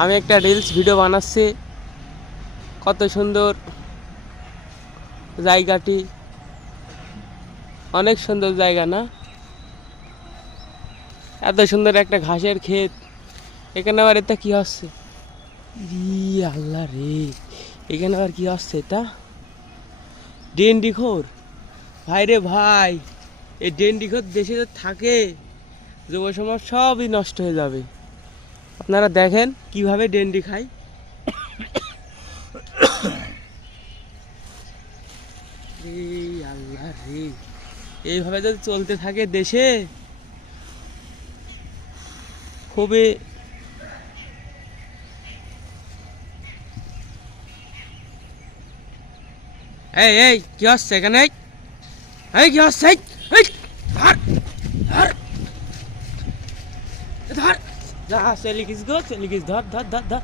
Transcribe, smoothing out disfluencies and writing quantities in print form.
আমি একটা reels video বানাচ্ছি। কত সুন্দর জায়গাটি, অনেক সুন্দর জায়গা না? এত সুন্দর একটা ঘাসের ক্ষেত। এখানে আবার এটা কি হচ্ছে? আল্লাহ রে, এখানে আবার কি হচ্ছে? এটা ডেন্ডিখোর। ভাই রে ভাই, এই ডেন্ডিখোর দেশে যে থাকে, যুব সমাজ সবই নষ্ট হয়ে যাবে। আপনারা দেখেন কিভাবে ডেন্ডি খায়। আল্লাহ রে, এইভাবে যদি চলতে থাকে দেশে, খুবই এই এই কি হচ্ছে এখানে? এই কি হচ্ছে? এই ধর ধর ধর, যা চলে গিস গো, চলে গিস, ধর ধর ধর ধর।